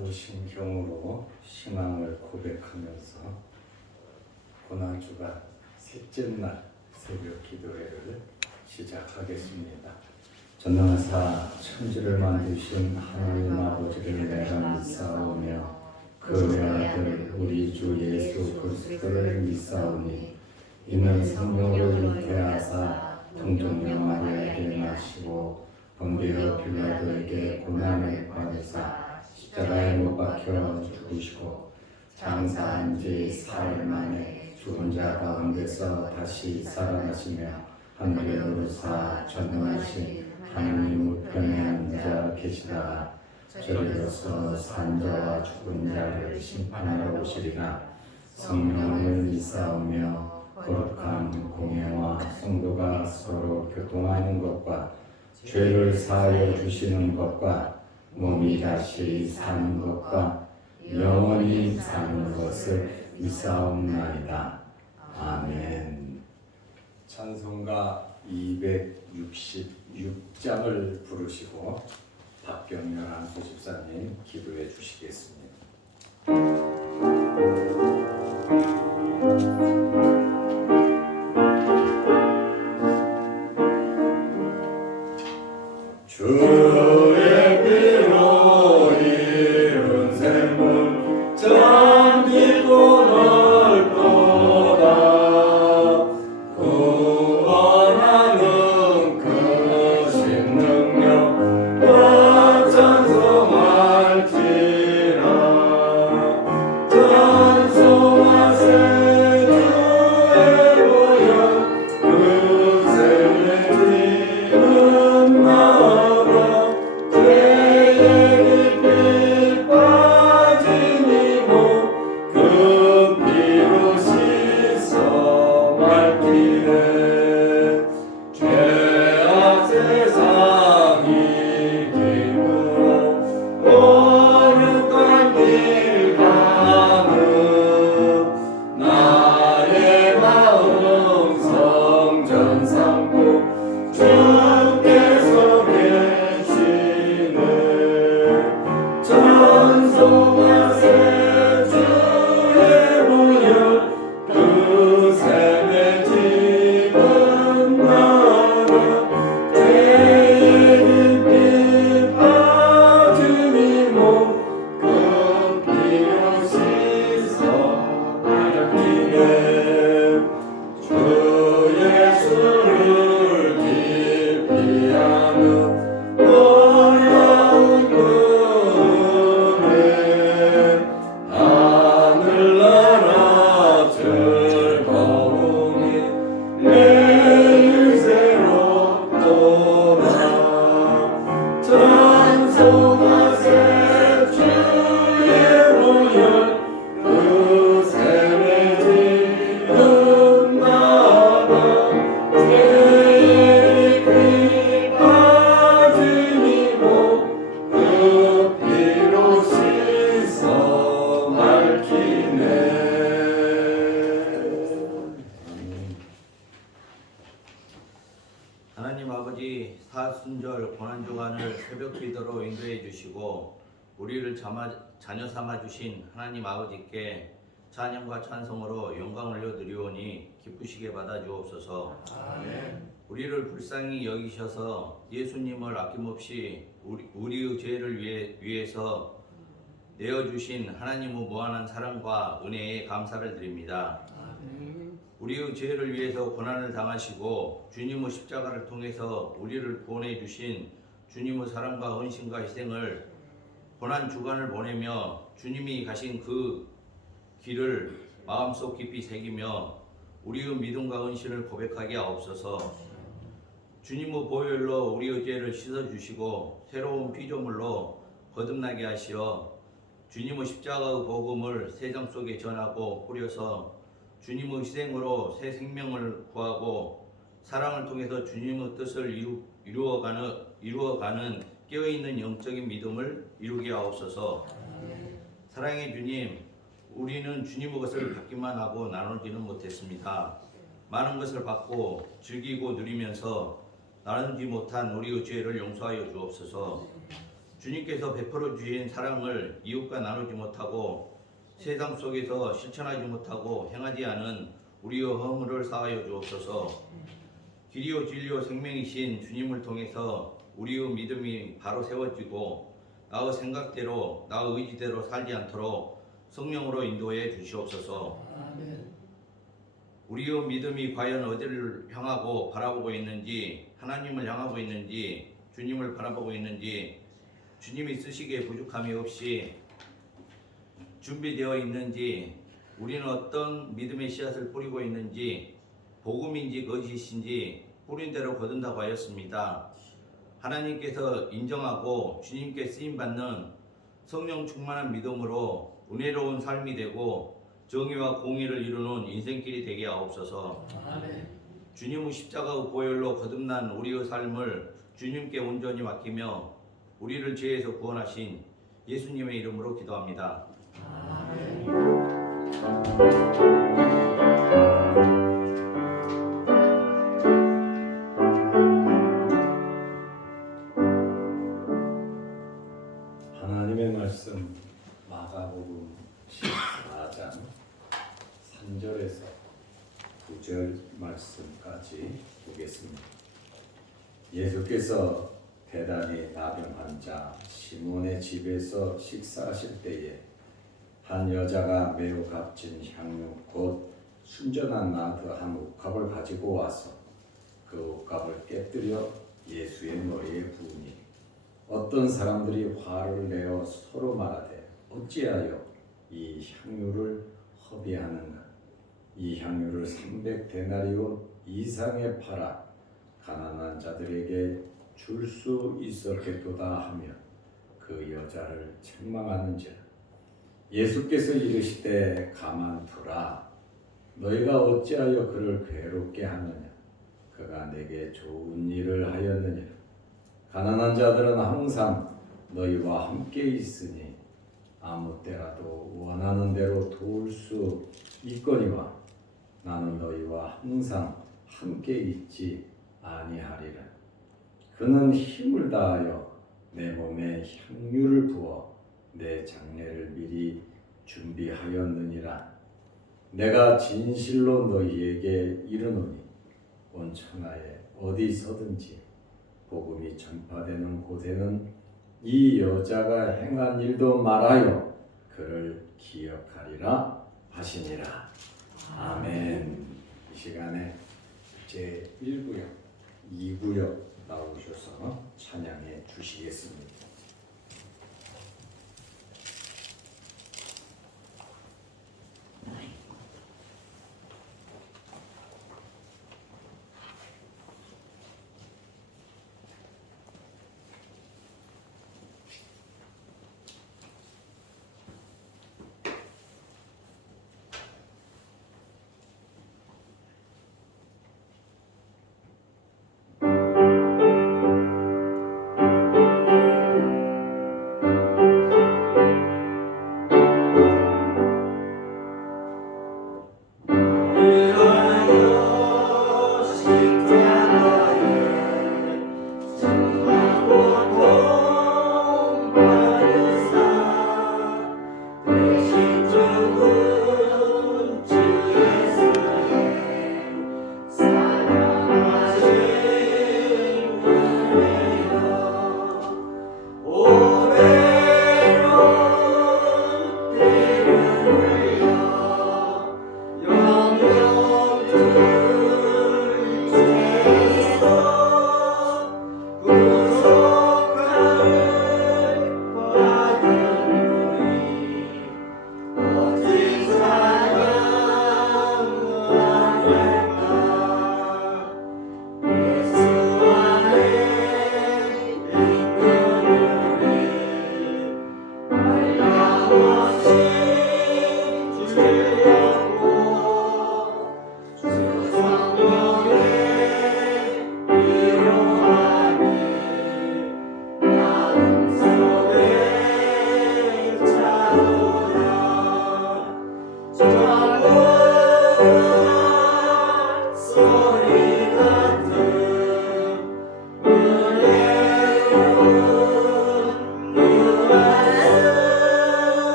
사도신경으로 신앙을 고백하면서 고난주가 셋째 날 새벽 기도회를 시작하겠습니다. 전능하사 천지를 만드신 하나님 아버지를 내가 믿사오며 그 외아들 우리 주 예수 그리스도를 믿사오니 이는 성령으로 잉태하사 동정녀 마리아에게 나시고 본디오 빌라도에게 고난을 받으사 십자가에 못 박혀 죽으시고 장사한 지 사흘 만에 죽은 자 가운데서 다시 살아나시며 하늘에 오르사 전능하신 하나님 우편에 앉아 계시다가 저리로서 산 자와 죽은 자를 심판하러 오시리라. 성령을 믿사오며 거룩한 공예와 성도가 서로 교통하는 것과 죄를 사하여 주시는 것과 몸이 다시 사는 것과 영원히 사는 것을 믿사옵나이다. 아멘. 찬송가 266장을 부르시고 박경렬 안수집사님 기도해 주시겠습니다. 주의 피로 이룬 샘물 참 깊고 넓도다. 구원하는 크신 능력 나 찬송할지라. 찬송하세 주의 보혈 그 샘의 지은 하나님 아버지, 사순절 고난주간을 새벽 기도로 인도해 주시고 우리를 자녀 삼아 주신 하나님 아버지께 찬양과 찬송으로 영광을 올려드리오니 기쁘시게 받아 주옵소서. 아멘. 우리를 불쌍히 여기셔서 예수님을 아낌없이 우리의 죄를 위해서 내어주신 하나님의 무한한 사랑과 은혜에 감사를 드립니다. 우리의 죄를 위해서 고난을 당하시고 주님의 십자가를 통해서 우리를 구원해 주신 주님의 사랑과 헌신과 희생을 고난 주간을 보내며 주님이 가신 그 길을 마음속 깊이 새기며 우리의 믿음과 헌신을 고백하게 하옵소서. 주님의 보혈로 우리의 죄를 씻어주시고 새로운 피조물로 거듭나게 하시어 주님의 십자가의 복음을 세상 속에 전하고 뿌려서 주님의 희생으로 새 생명을 구하고 사랑을 통해서 주님의 뜻을 이루어가는 깨어있는 영적인 믿음을 이루게 하옵소서. 사랑의 주님, 우리는 주님의 것을 받기만 하고 나누지는 못했습니다. 많은 것을 받고 즐기고 누리면서 나누지 못한 우리의 죄를 용서하여 주옵소서. 주님께서 베풀어 주신 사랑을 이웃과 나누지 못하고 세상 속에서 실천하지 못하고 행하지 않은 우리의 허물을 사하여 주옵소서. 길이요 진리요 생명이신 주님을 통해서 우리의 믿음이 바로 세워지고 나의 생각대로 나의 의지대로 살지 않도록 성령으로 인도해 주시옵소서. 우리의 믿음이 과연 어디를 향하고 바라보고 있는지, 하나님을 향하고 있는지, 주님을 바라보고 있는지, 주님이 쓰시기에 부족함이 없이 준비되어 있는지, 우리는 어떤 믿음의 씨앗을 뿌리고 있는지, 복음인지 거짓인지 뿌린 대로 거둔다고 하였습니다. 하나님께서 인정하고 주님께 쓰임받는 성령 충만한 믿음으로 은혜로운 삶이 되고 정의와 공의를 이루는 인생길이 되게 하옵소서. 주님의 십자가의 보혈로 거듭난 우리의 삶을 주님께 온전히 맡기며 우리를 죄에서 구원하신 예수님의 이름으로 기도합니다. 하나님의 말씀 마가복음 14장 3절에서 9절 말씀까지 보겠습니다. 예수께서 대단히 나병 자 시몬의 집에서 식사하실 때에 한 여자가 매우 값진 향유 곧 순전한 나드 한 옥합을 가지고 와서 그 옥합을 깨뜨려 예수의 머리에 부으니 어떤 사람들이 화를 내어 서로 말하되 어찌하여 이 향유를 허비하는가? 이 향유를 300데나리온 이상에 팔아 가난한 자들에게 줄 수 있었겠도다 하며 그 여자를 책망하는지라. 예수께서 이르시되 가만두라. 너희가 어찌하여 그를 괴롭게 하느냐? 그가 내게 좋은 일을 하였느니라. 가난한 자들은 항상 너희와 함께 있으니 아무 때라도 원하는 대로 도울 수 있거니와 나는 너희와 항상 함께 있지 아니하리라. 그는 힘을 다하여 내 몸에 향유를 부어 내 장례를 미리 준비하였느니라. 내가 진실로 너희에게 이르노니 온 천하에 어디서든지 복음이 전파되는 곳에는 이 여자가 행한 일도 말하여 그를 기억하리라 하시니라. 아멘. 이 시간에 제1구역, 2구역 나오셔서 찬양해 주시겠습니다.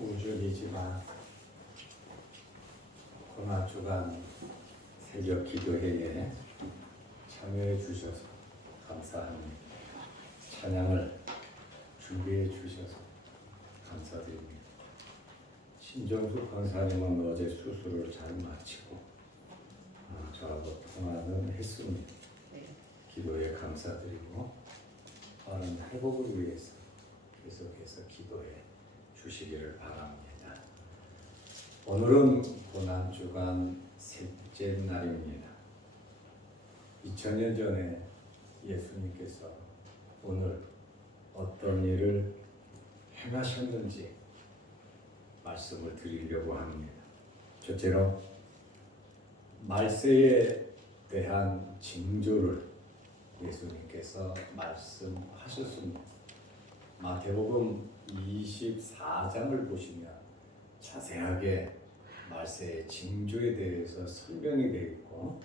우주이지만 고난주간 새벽 기도회에 참여해 주셔서 감사합니다. 찬양을 준비해 주셔서 감사드립니다. 신정숙 권사님은 어제 수술을 잘 마치고 저하고 통화는 했습니다. 기도에 감사드리고 빠른 회복을 위해서 계속해서 기도해 주시기를 바랍니다. 오늘은 고난주간 셋째 날입니다. 2000년 전에 예수님께서 오늘 어떤 일을 행하셨는지 말씀을 드리려고 합니다. 첫째로 말세에 대한 징조를 예수님께서 말씀하셨습니다. 마태복음 24장을 보시면 자세하게 말세의 징조에 대해서 설명이 되어 있고,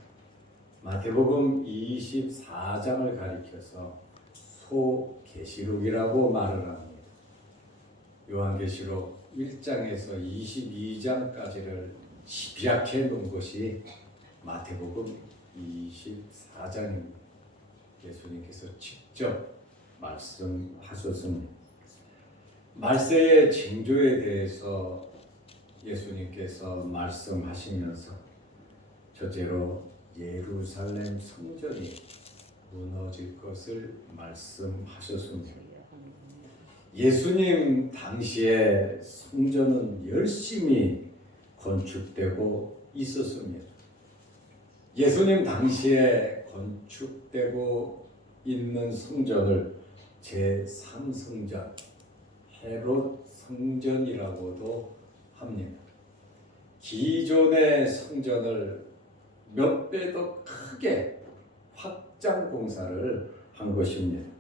마태복음 24장을 가리켜서 소계시록이라고 말을 합니다. 요한계시록 1장에서 22장까지를 집약해 놓은 것이 마태복음 24장입니다. 예수님께서 직접 말씀하셨습니다. 말세의 징조에 대해서 예수님께서 말씀하시면서 첫째로 예루살렘 성전이 무너질 것을 말씀하셨습니다. 예수님 당시에 성전은 열심히 건축되고 있었습니다. 예수님 당시에 건축되고 있는 성전을 제3성전, 헤롯 성전이라고도 합니다. 기존의 성전을 몇 배 더 크게 확장 공사를 한 것입니다.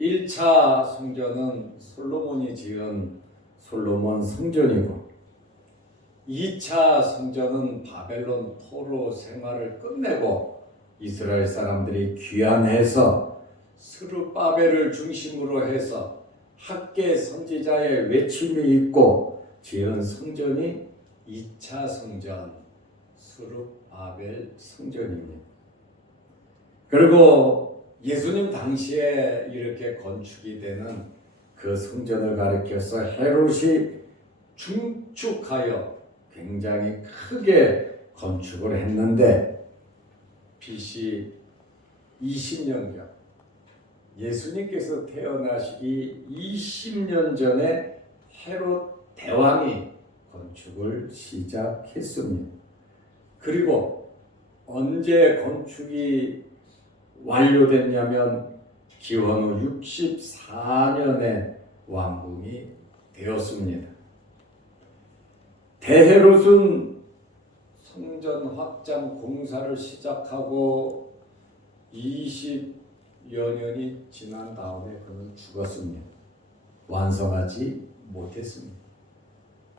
1차 성전은 솔로몬이 지은 솔로몬 성전이고, 2차 성전은 바벨론 포로 생활을 끝내고 이스라엘 사람들이 귀환해서 스룹바벨을 중심으로 해서 학계 선지자의 외침이 있고 지은 성전이 2차 성전 스룹바벨 성전입니다. 그리고 예수님 당시에 이렇게 건축이 되는 그 성전을 가리켜서 헤롯이 중축하여 굉장히 크게 건축을 했는데, BC 20년경 예수님께서 태어나시기 20년 전에 헤롯 대왕이 건축을 시작했습니다. 그리고 언제 건축이 완료됐냐면 기원 후 64년에 완공이 되었습니다. 대헤롯은 성전 확장 공사를 시작하고 20여 년이 지난 다음에 그는 죽었습니다. 완성하지 못했습니다.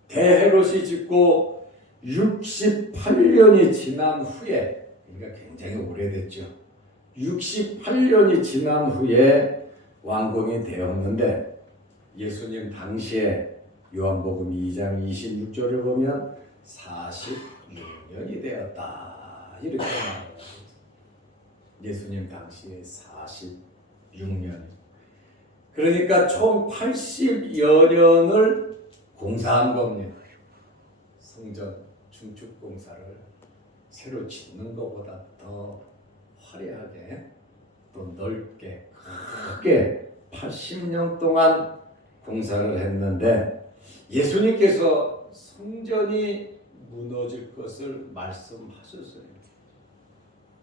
대헤롯이 짓고 68년이 지난 후에, 그러니까 굉장히 오래됐죠. 68년이 지난 후에 완공이 되었는데, 예수님 당시에 요한복음 2장 26절을 보면 46년이 되었다 이렇게 말해요. 예수님 당시에 46년. 그러니까 총 80여 년을 공사한 겁니다. 성전 중축 공사를 새로 짓는 것보다 더 화려하게, 또 넓게, 크게 80년 동안 공사를 했는데, 예수님께서 성전이 무너질 것을 말씀하셨어요.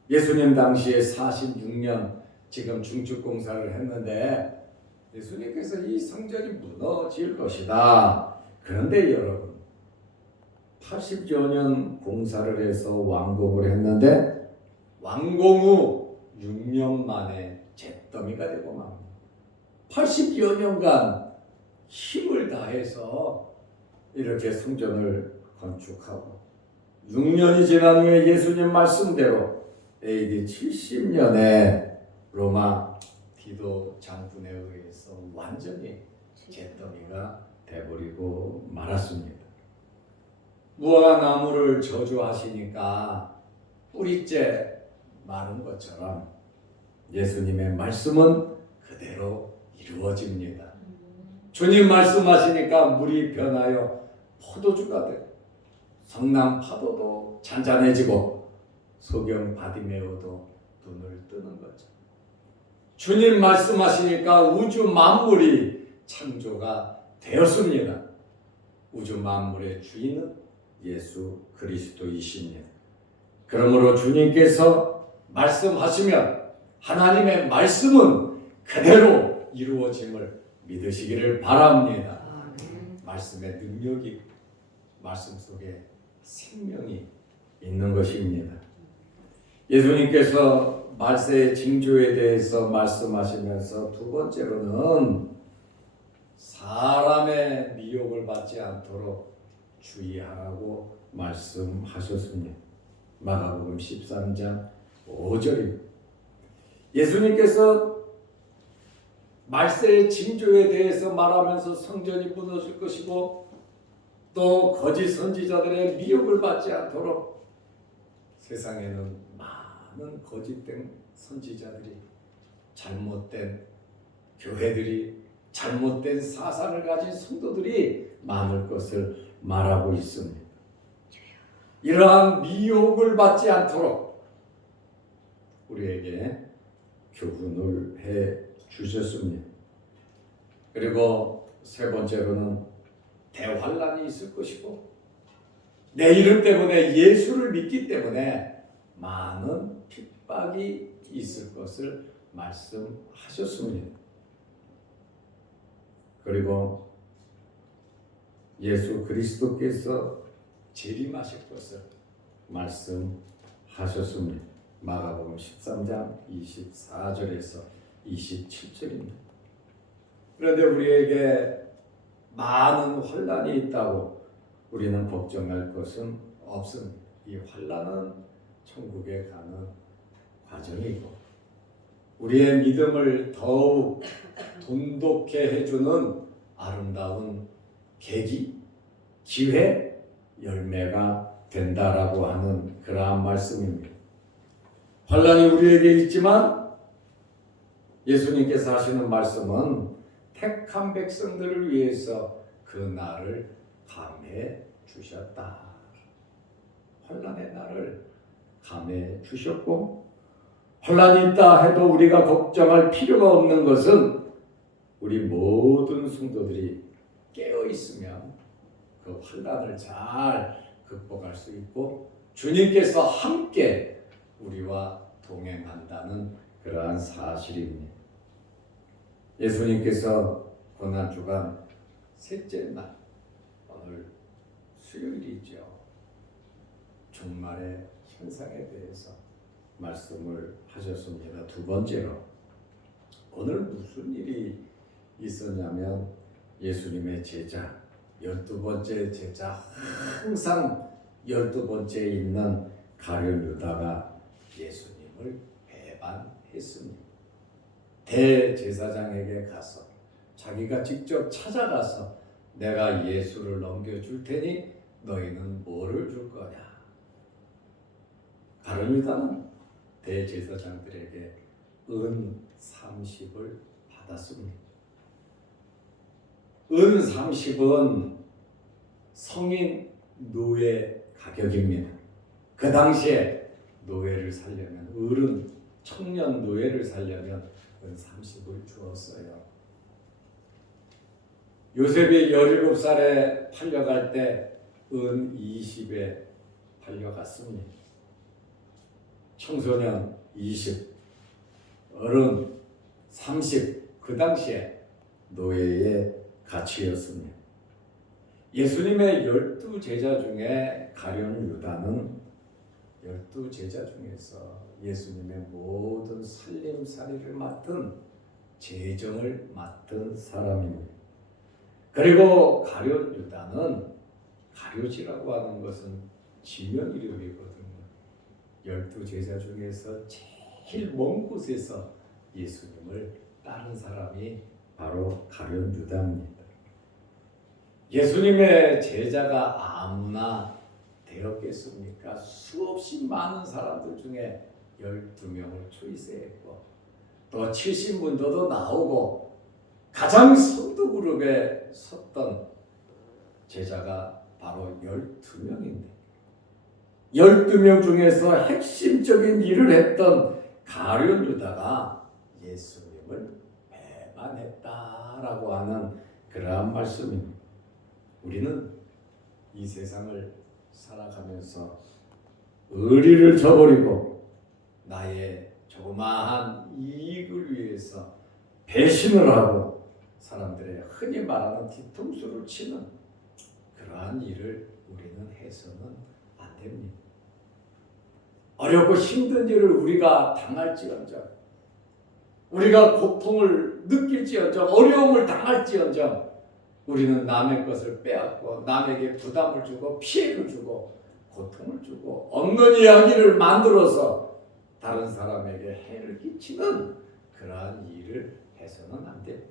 예수님 당시에 46년 지금 중축 공사를 했는데 예수님께서 이 성전이 무너질 것이다. 그런데 여러분, 80여 년 공사를 해서 완공을 했는데 완공 후 6년 만에 잿더미가 되고 맙니다. 80여 년간 힘을 다해서 이렇게 성전을 건축하고 6년이 지난 후에 예수님 말씀대로 AD 70년에 로마 디도 장군에 의해서 완전히 잿더미가 돼버리고 말았습니다. 무화과나무를 저주하시니까 뿌리째 마른 것처럼 예수님의 말씀은 그대로 이루어집니다. 주님 말씀하시니까 물이 변하여 포도주가 되고 성남 파도도 잔잔해지고 소경 바디메오도 눈을 뜨는 거죠. 주님 말씀하시니까 우주 만물이 창조가 되었습니다. 우주 만물의 주인은 예수 그리스도이십니다. 그러므로 주님께서 말씀하시면 하나님의 말씀은 그대로 이루어짐을 믿으시기를 바랍니다. 말씀의 능력이 말씀 속에 생명이 있는 것입니다. 예수님께서 말세의 징조에 대해서 말씀하시면서 두 번째로는 사람의 미혹을 받지 않도록 주의하라고 말씀하셨습니다. 마가복음 13장 5절입니다. 예수님께서 말세의 징조에 대해서 말하면서 성전이 무너질 것이고 또 거짓 선지자들의 미혹을 받지 않도록 세상에는 많은 거짓된 선지자들이 잘못된 교회들이 잘못된 사상을 가진 성도들이 많을 것을 말하고 있습니다. 이러한 미혹을 받지 않도록 우리에게 교훈을 해 주셨습니다. 그리고 세 번째로는 대환란이 있을 것이고 내 이름 때문에 예수를 믿기 때문에 많은 핍박이 있을 것을 말씀하셨습니다. 그리고 예수 그리스도께서 재림하실 것을 말씀하셨습니다. 마가복음 13장 24절에서 27절입니다. 그런데 우리에게 많은 환란이 있다고 우리는 걱정할 것은 없습니다. 이 환란은 천국에 가는 과정이고 우리의 믿음을 더욱 돈독해 해주는 아름다운 계기, 기회, 열매가 된다라고 하는 그러한 말씀입니다. 환란이 우리에게 있지만 예수님께서 하시는 말씀은 택한 백성들을 위해서 그 날을 감해 주셨다. 환란의 날을 감해 주셨고 환란이 있다 해도 우리가 걱정할 필요가 없는 것은 우리 모든 성도들이 깨어 있으면 그 환란을 잘 극복할 수 있고 주님께서 함께 우리와 동행한다는 그러한 사실입니다. 예수님께서 고난주간 셋째 날 오늘 수요일이죠. 종말의 현상에 대해서 말씀을 하셨습니다. 두 번째로 오늘 무슨 일이 있었냐면 예수님의 제자 12번째 제자 항상 12번째에 있는 가룟 유다가 예수님을 배반했습니다. 대제사장에게 가서 자기가 직접 찾아가서 내가 예수를 넘겨줄 테니 너희는 뭐를 줄 거냐. 가룟 유다는 대제사장들에게 은 30을 받았습니다. 은 30은 성인 노예 가격입니다. 그 당시에 노예를 살려면 을은 청년 노예를 살려면 은 30을 주었어요. 요셉이 17살에 팔려갈 때 은 20에 팔려갔습니다. 청소년 20, 어른 30, 그 당시에 노예의 가치였습니다. 예수님의 12제자 중에 가룟 유다는 12제자 중에서 예수님의 모든 살림살이를 맡은 재정을 맡은 사람입니다. 그리고 가룟 유다는 가룟이라고 하는 것은 지명 이름이거든요. 12제자 중에서 제일 먼 곳에서 예수님을 따른 사람이 바로 가룟 유다입니다. 예수님의 제자가 아무나 되었겠습니까? 수없이 많은 사람들 중에 12명을 초이스했고 또 70문도도 나오고 가장 선두 그룹에 섰던 제자가 바로 12명인데 12명 중에서 핵심적인 일을 했던 가룟 유다가 예수님을 배반했다라고 하는 그러한 말씀입니다. 우리는 이 세상을 살아가면서 의리를 저버리고 나의 조그마한 이익을 위해서 배신을 하고 사람들의 흔히 말하는 뒤통수를 치는 그러한 일을 우리는 해서는 안 됩니다. 어렵고 힘든 일을 우리가 당할지언정 우리가 고통을 느낄지언정 어려움을 당할지언정 우리는 남의 것을 빼앗고 남에게 부담을 주고 피해를 주고 고통을 주고 없는 이야기를 만들어서 다른 사람에게 해를 끼치는 그러한 일을 해서는 안 됩니다.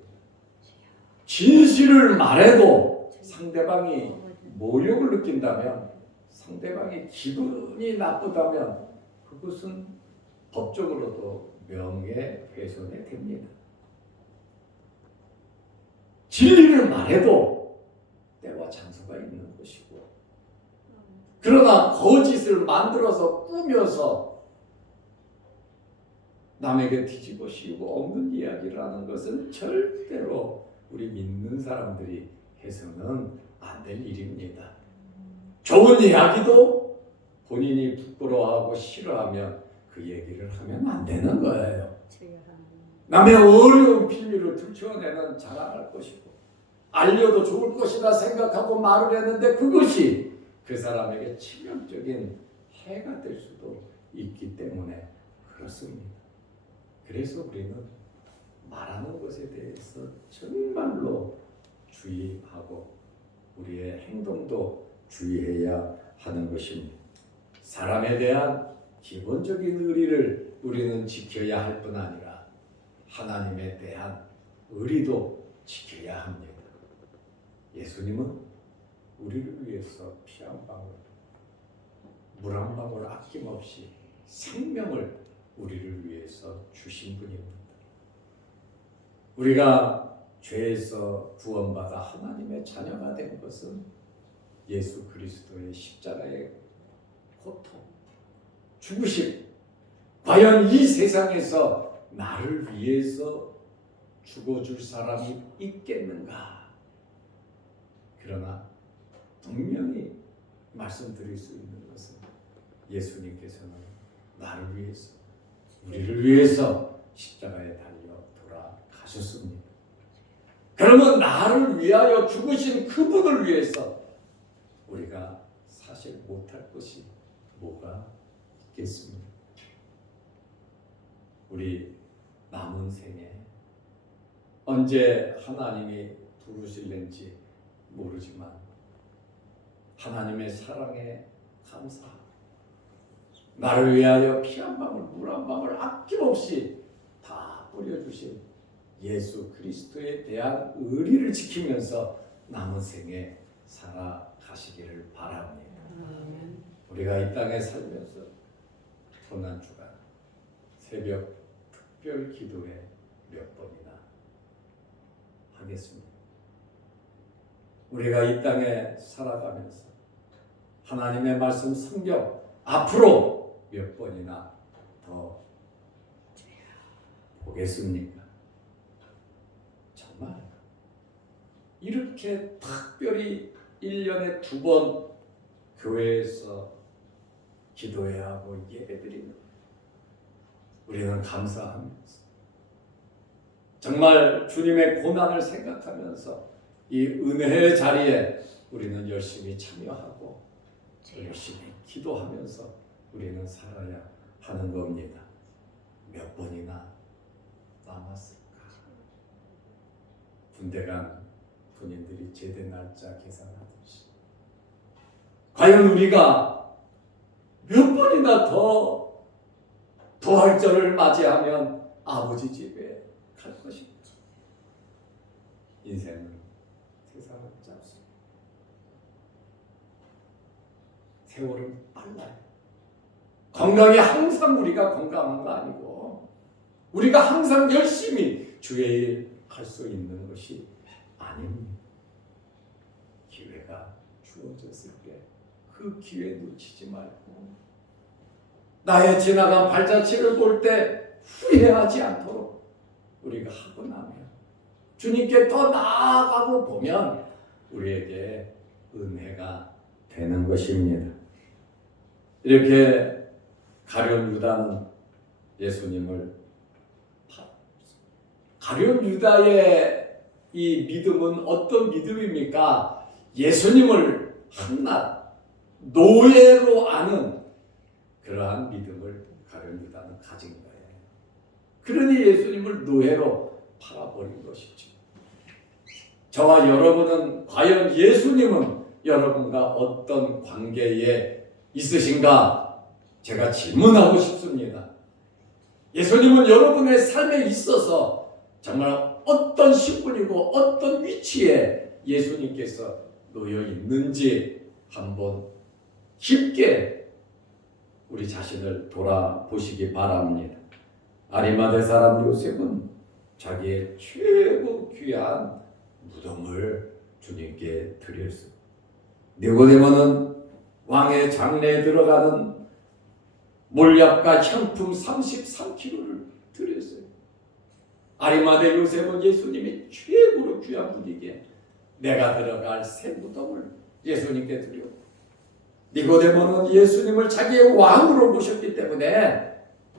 진실을 말해도 상대방이 모욕을 느낀다면 상대방이 기분이 나쁘다면 그것은 법적으로도 명예훼손이 됩니다. 진리를 말해도 때와 장소가 있는 것이고 그러나 거짓을 만들어서 꾸며서 남에게 뒤집어 씌우고 없는 이야기를 하는 것은 절대로 우리 믿는 사람들이 해서는 안 될 일입니다. 좋은 이야기도 본인이 부끄러워하고 싫어하면 그 얘기를 하면 안 되는 거예요. 남의 어려운 비밀을 들추어내는 자랑할 것이고 알려도 좋을 것이다 생각하고 말을 했는데 그것이 그 사람에게 치명적인 해가 될 수도 있기 때문에 그렇습니다. 그래서 우리는 말하는 것에 대해서 정말로 주의하고 우리의 행동도 주의해야 하는 것입니다. 사람에 대한 기본적인 의리를 우리는 지켜야 할 뿐 아니라 하나님에 대한 의리도 지켜야 합니다. 예수님은 우리를 위해서 피 한 방울, 물 한 방울 아낌없이 생명을 우리를 위해서 주신 분입니다. 우리가 죄에서 구원받아 하나님의 자녀가 된 것은 예수 그리스도의 십자가의 고통, 죽으심, 과연 이 세상에서 나를 위해서 죽어줄 사람이 있겠는가? 그러나 분명히 말씀드릴 수 있는 것은 예수님께서는 나를 위해서, 우리를 위해서 십자가에 달려 돌아가셨습니다. 그러면 나를 위하여 죽으신 그분을 위해서 우리가 사실 못할 것이 뭐가 있겠습니까? 우리 남은 생에 언제 하나님이 부르실는지 모르지만 하나님의 사랑에 감사하고 나를 위하여 피 한 방울 물 한 방울 아낌없이 다 뿌려주신 예수 그리스도에 대한 의리를 지키면서 남은 생에 살아가시기를 바랍니다. 우리가 이 땅에 살면서 고난주간 새벽 특별 기도회 몇 번이나 하겠습니다. 우리가 이 땅에 살아가면서 하나님의 말씀 성경 앞으로 몇 번이나 더 보겠습니까? 정말 이렇게 특별히 1년에 2번 교회에서 기도해야 하고 예배드리는 우리는 감사하면서 정말 주님의 고난을 생각하면서 이 은혜의 자리에 우리는 열심히 참여하고 열심히 기도하면서 우리는 살아야 하는 겁니다. 몇 번이나 남았을까? 군대 간 군인들이 제대 날짜 계산하듯이 과연 우리가 몇 번이나 더 부활절을 맞이하면 아버지 집에 갈 것인가? 인생은 세상은 짧습니다. 세월은 빨라요. 건강이 항상 우리가 건강한 거 아니고 우리가 항상 열심히 주의 일 할 수 있는 것이 아닙니다. 기회가 주어졌을 때 그 기회 놓치지 말고 나의 지나간 발자취를 볼 때 후회하지 않도록 우리가 하고 나면 주님께 더 나아가고 보면 우리에게 은혜가 되는 것입니다. 이렇게 가룟 유다는 예수님을 가룟 유다의 이 믿음은 어떤 믿음입니까? 예수님을 한낱 노예로 아는 그러한 믿음을 가룟 유다는 가진 거예요. 그러니 예수님을 노예로 팔아버린 것이죠. 저와 여러분은 과연 예수님은 여러분과 어떤 관계에 있으신가? 제가 질문하고 싶습니다. 예수님은 여러분의 삶에 있어서 정말 어떤 신분이고 어떤 위치에 예수님께서 놓여 있는지 한번 깊게 우리 자신을 돌아보시기 바랍니다. 아리마대 사람 요셉은 자기의 최고 귀한 무덤을 주님께 드렸습니다. 니고데모는 왕의 장례에 들어가는 몰약과 향품 33kg를 드렸어요. 아리마대 요셉은 예수님이 최고로 귀한 분이기에 내가 들어갈 새 무덤을 예수님께 드렸고, 니고데모는 예수님을 자기의 왕으로 모셨기 때문에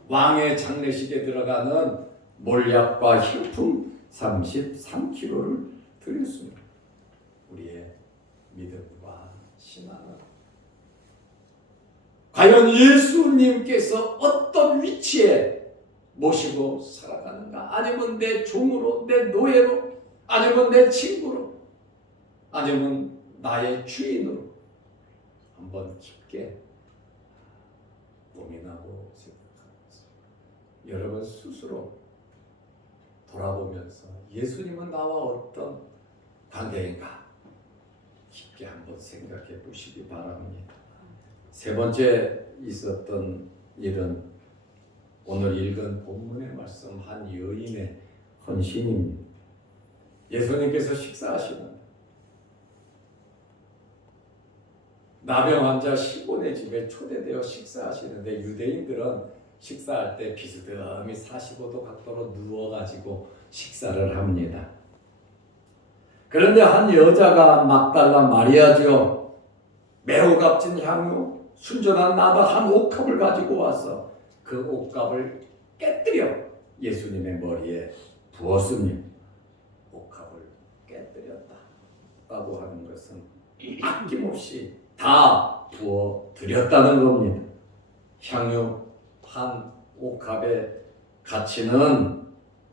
왕의 장례식에 들어가는 몰약과 향품 33kg를 드렸습니다. 우리의 믿음과 신앙은 과연 예수님께서 어떤 위치에 모시고 살아가는가? 아니면 내 종으로, 내 노예로, 아니면 내 친구로, 아니면 나의 주인으로 한번 깊게 고민하고 생각하면서 여러분 스스로 돌아보면서 예수님은 나와 어떤 관계인가 깊게 한번 생각해 보시기 바랍니다. 세 번째 있었던 일은 오늘 읽은 본문의 말씀 한 여인의 헌신입니다. 예수님께서 식사하시는 나병 환자 시몬의 집에 초대되어 식사하시는데 유대인들은 식사할 때 비스듬히 45도 각도로 누워가지고 식사를 합니다. 그런데 한 여자가 막달라 마리아죠. 매우 값진 향유, 순전한 나다 한 옥합을 가지고 와서 그 옥합을 깨뜨려 예수님의 머리에 부었습니다. 옥합을 깨뜨렸다라고 하는 것은 아낌없이 다 부어드렸다는 겁니다. 향유 한 옥합의 가치는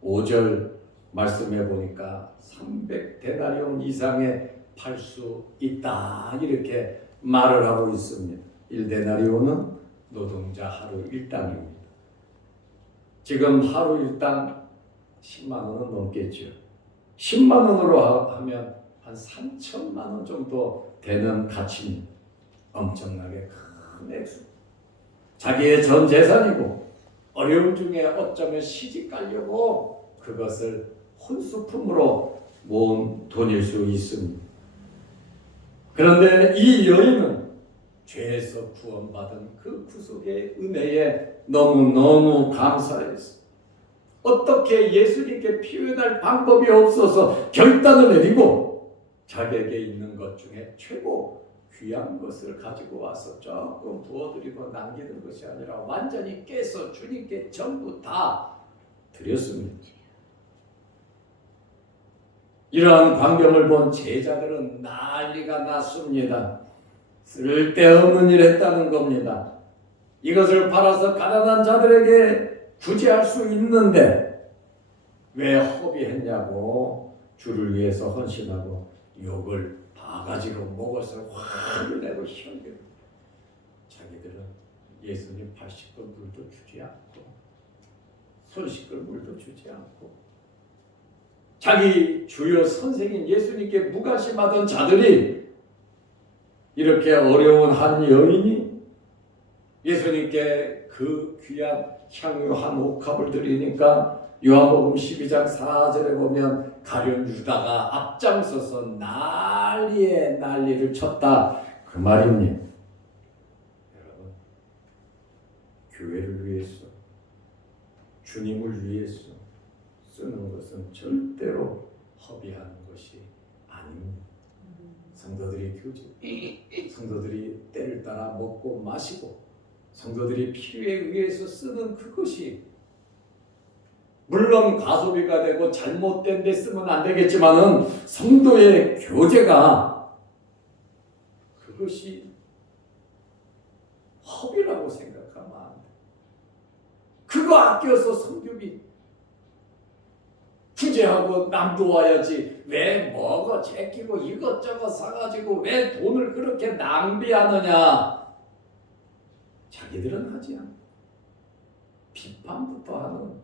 5절 말씀해 보니까 300데나리온 이상에 팔 수 있다 이렇게 말을 하고 있습니다. 1데나리온은 노동자 하루 일당입니다. 지금 하루 일당 10만 원은 넘겠죠. 10만 원으로 하면 한 3천만 원 정도 되는 가치입니다. 엄청나게 큰 액수. 자기의 전 재산이고 어려움 중에 어쩌면 시집 가려고 그것을 혼수품으로 모은 돈일 수 있습니다. 그런데 이 여인은 죄에서 구원받은 그 구속의 은혜에 너무너무 감사했어. 어떻게 예수님께 표현할 방법이 없어서 결단을 내리고 자기에게 있는 것 중에 최고 귀한 것을 가지고 와서 조금 부어드리고 남기는 것이 아니라 완전히 깨서 주님께 전부 다 드렸습니다. 이러한 광경을 본 제자들은 난리가 났습니다. 쓸데없는 일 했다는 겁니다. 이것을 팔아서 가난한 자들에게 구제할 수 있는데 왜 허비했냐고 주를 위해서 헌신하고 욕을 바가지로 먹어서 화를 내고 현겨. 자기들은 예수님 발 씻고 물도 주지 않고 손 씻고 물도 주지 않고 자기 주요 선생인 예수님께 무관심하던 자들이 이렇게 어려운 한 여인이 예수님께 그 귀한 향유 한 옥합을 드리니까 요한복음 12장 4절에 보면 가룟 유다가 앞장서서 난리에 난리를 쳤다 그 말입니다. 여러분, 교회를 위해서 주님을 위해서 쓰는 것은 절대로 허비하는 것이 아닙니다. 성도들이 교제, 성도들이 때를 따라 먹고 마시고 성도들이 필요에 의해서 쓰는 그것이 물론 가소비가 되고 잘못된 데 쓰면 안 되겠지만은 성도의 교제가 그것이 허비라고 생각하면 안 돼. 그거 아껴서 성교비 구제하고 남도와야지 왜 먹어 제끼고 이것저것 사가지고 왜 돈을 그렇게 낭비하느냐. 자기들은 하지 않아. 비판부터 하는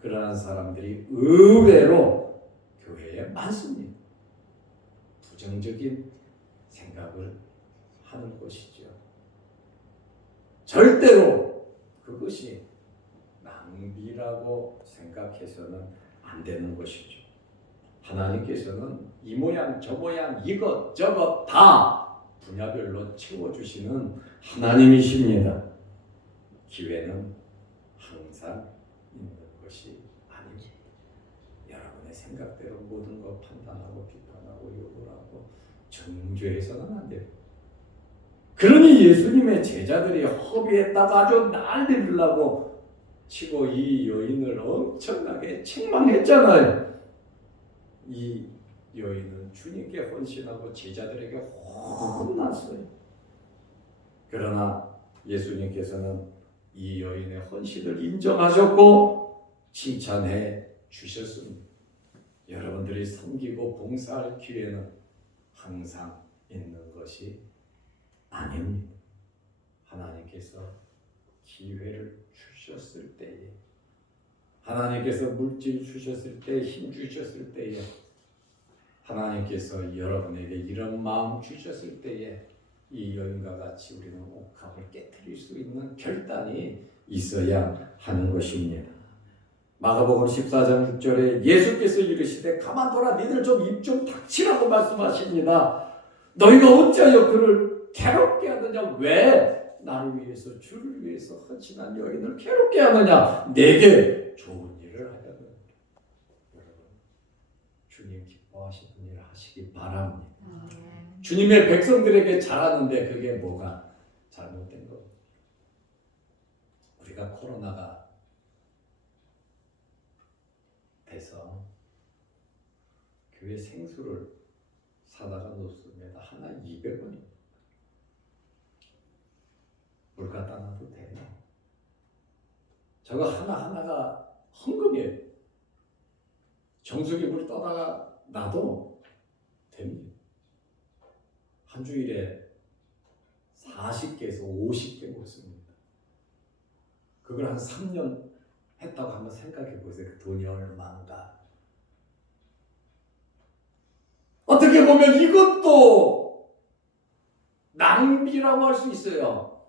그러한 사람들이 의외로 교회에 많습니다. 부정적인 생각을 하는 것이죠. 절대로 그것이 낭비라고 생각해서는 안 되는 것이죠. 하나님께서는 이 모양 저 모양 이것저것 다 분야별로 채워주시는 하나님이십니다. 기회는 항상 있는 것이 아닙니다. 여러분의 생각대로 모든 것 판단하고 비판하고 욕을 하고 정죄해서는 안 돼요. 그러니 예수님의 제자들이 허비했다가 아주 난리를 나고 치고 이 여인을 엄청나게 책망했잖아요. 이 여인은 주님께 헌신하고 제자들에게 혼났어요. 그러나 예수님께서는 이 여인의 헌신을 인정하셨고 칭찬해 주셨습니다. 여러분들이 섬기고 봉사할 기회는 항상 있는 것이 아닙니다. 하나님께서 기회를 주셨을 때에, 하나님께서 물질 주셨을 때, 힘 주셨을 때에, 하나님께서 여러분에게 이런 마음 주셨을 때에 이 여인과 같이 우리는 옥합을 깨트릴 수 있는 결단이 있어야 하는 것입니다. 마가복음 14장 6절에 예수께서 이르시되 가만둬라 너희들 좀 입 좀 닥치라고 말씀하십니다. 너희가 어찌하여 그를 괴롭게 하느냐. 왜 나를 위해서 주를 위해서 헌신한 여인을 괴롭게 하느냐. 내게 좋은 일을 하려는. 여러분 주님 기뻐하시는 일을 하시기 바랍니다. 주님의 백성들에게 잘하는데 그게 뭐가 잘못된 거? 우리가 코로나가 돼서 교회 생수를 사다가 놓습니다. 하나 200원입니다. 물 갖다 놔도 돼요. 저거 하나하나가 헌금이에요. 정수기 물 떠다가 놔도 됩니다. 한 주일에 40개에서 50개 먹습니다. 그걸 한 3년 했다고 한번 생각해 보세요. 그 돈이 얼마인가. 어떻게 보면 이것도 낭비라고 할 수 있어요.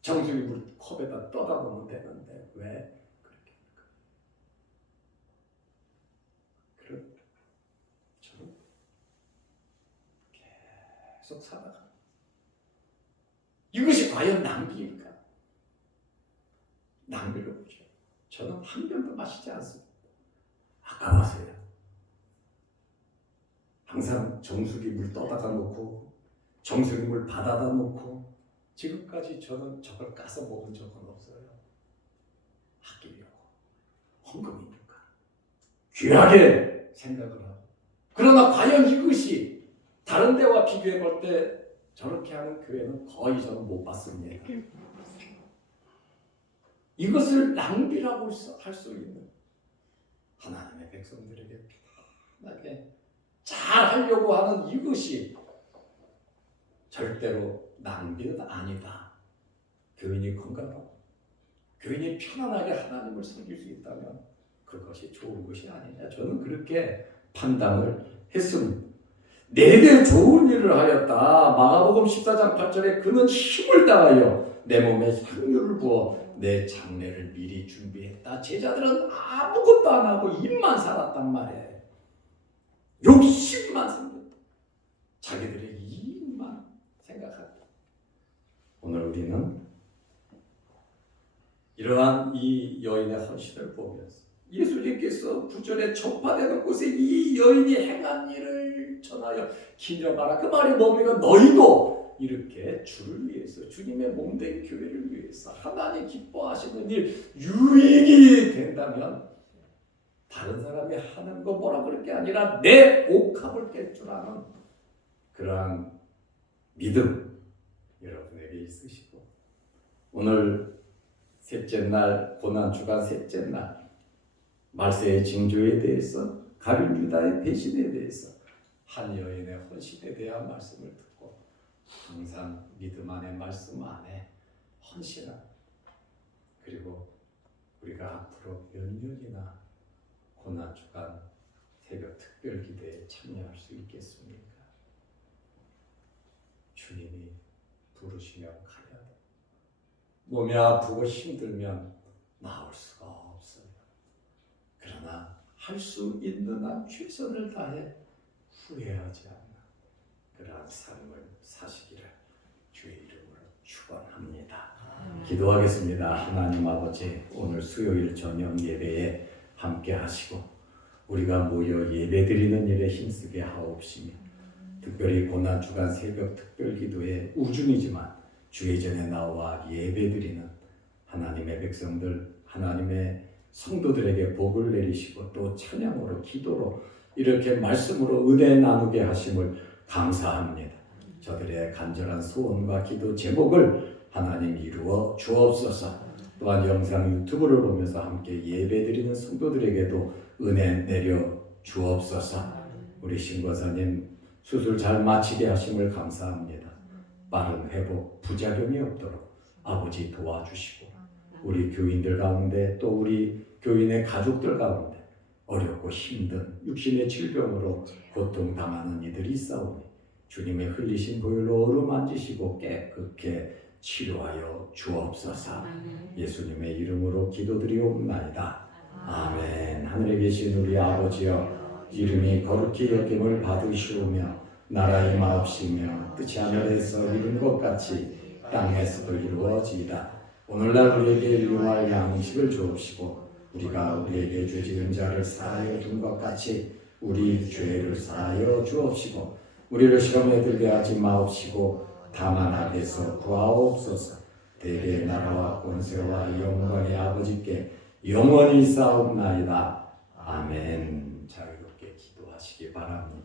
정수기 물 컵에다 떠다 놓으면 되는데 왜 그렇게 할까? 그럼 저는 계속 사다가 이것이 과연 낭비일까? 낭비로 보죠. 저는 한 병도 마시지 않습니다. 아까워서요. 항상 정수기 물 떠다가 놓고 정수기 물 받아다 놓고 지금까지 저는 저걸 까서 먹은 적은 없어요. 아끼려고. 헌금이니까. 귀하게 생각을 하고. 그러나 과연 이것이 다른 데와 비교해 볼 때 저렇게 하는 교회는 거의 저는 못 봤습니다. 이것을 낭비라고 할 수 있는 하나님의 백성들에게 편하게 잘 하려고 하는 이것이 절대로 낭비는 아니다. 교인이 건강하고 교인이 편안하게 하나님을 섬길 수 있다면 그것이 좋은 것이 아니냐. 저는 그렇게 판단을 했습니다. 내게 좋은 일을 하였다. 마가복음 14장 8절에 그는 힘을 다하여 내 몸에 향유를 부어 내 장례를 미리 준비했다. 제자들은 아무것도 안 하고 입만 살았단 말이에요. 욕심만 생겼다. 자기들의 이익만 생각하고. 오늘 우리는 이러한 이 여인의 헌신을 보면서 예수님께서 9절에 전파되는 곳에 이 여인이 행한 일을 전하여 기념하라. 그 말이 뭡니까? 너희도 이렇게 주를 위해서, 주님의 몸된 교회를 위해서 하나님 기뻐하시는 일 유익이 된다면 다른 사람이 하는 거 뭐라 그럴 게 아니라 내 옥합을 깰 줄 아는 그러한 믿음 여러분에게 있으시고, 오늘 셋째 날, 고난주간 셋째 날, 말세의 징조에 대해서, 가룟 유다의 배신에 대해서, 한 여인의 헌신에 대한 말씀을 듣고 항상 믿음 안에, 말씀 안에 헌신한, 그리고 우리가 앞으로 몇 년이나 고난주간 새벽 특별기도에 참여할 수 있겠습니까? 주님이 부르시면 가야 돼. 몸이 아프고 힘들면 나올 수가 없어요. 그러나 할 수 있는 한 최선을 다해 후회하지 않는 그러한 삶을 사시기를 주의 이름으로 축원합니다. 기도하겠습니다. 하나님 아버지, 오늘 수요일 저녁 예배에 함께 하시고 우리가 모여 예배드리는 일에 힘쓰게 하옵시며, 특별히 고난주간 새벽 특별기도에 우중이지만 주의 전에 나와 예배드리는 하나님의 백성들, 하나님의 성도들에게 복을 내리시고 또 찬양으로, 기도로, 이렇게 말씀으로 은혜 나누게 하심을 감사합니다. 저들의 간절한 소원과 기도 제목을 하나님 이루어 주옵소서. 또한 영상 유튜브를 보면서 함께 예배드리는 성도들에게도 은혜 내려 주옵소서. 우리 신권사님 수술 잘 마치게 하심을 감사합니다. 빠른 회복, 부작용이 없도록 아버지 도와주시고, 우리 교인들 가운데 또 우리 교인의 가족들 가운데 어렵고 힘든 육신의 질병으로 고통당하는 이들이 있사오니 주님의 흘리신 보혈로 어루만지시고 깨끗게 치료하여 주옵소서. 예수님의 이름으로 기도드리옵나이다. 아멘. 하늘에 계신 우리 아버지여, 이름이 거룩히 여김을 받으시오며 나라 임하옵시며 뜻이 하늘에서 이룬 것 같이 땅에서도 이루어지이다. 오늘날 우리에게 일용할 양식을 주옵시고 우리가 우리에게 죄 지은 자를 사하여 준 것 같이 우리 죄를 사하여 주옵시고 우리를 시험에 들게 하지 마옵시고 다만 악에서 구하옵소서. 대개의 나라와 권세와 영광이 아버지께 영원히 있사옵나이다. 아멘. 자유롭게 기도하시기 바랍니다.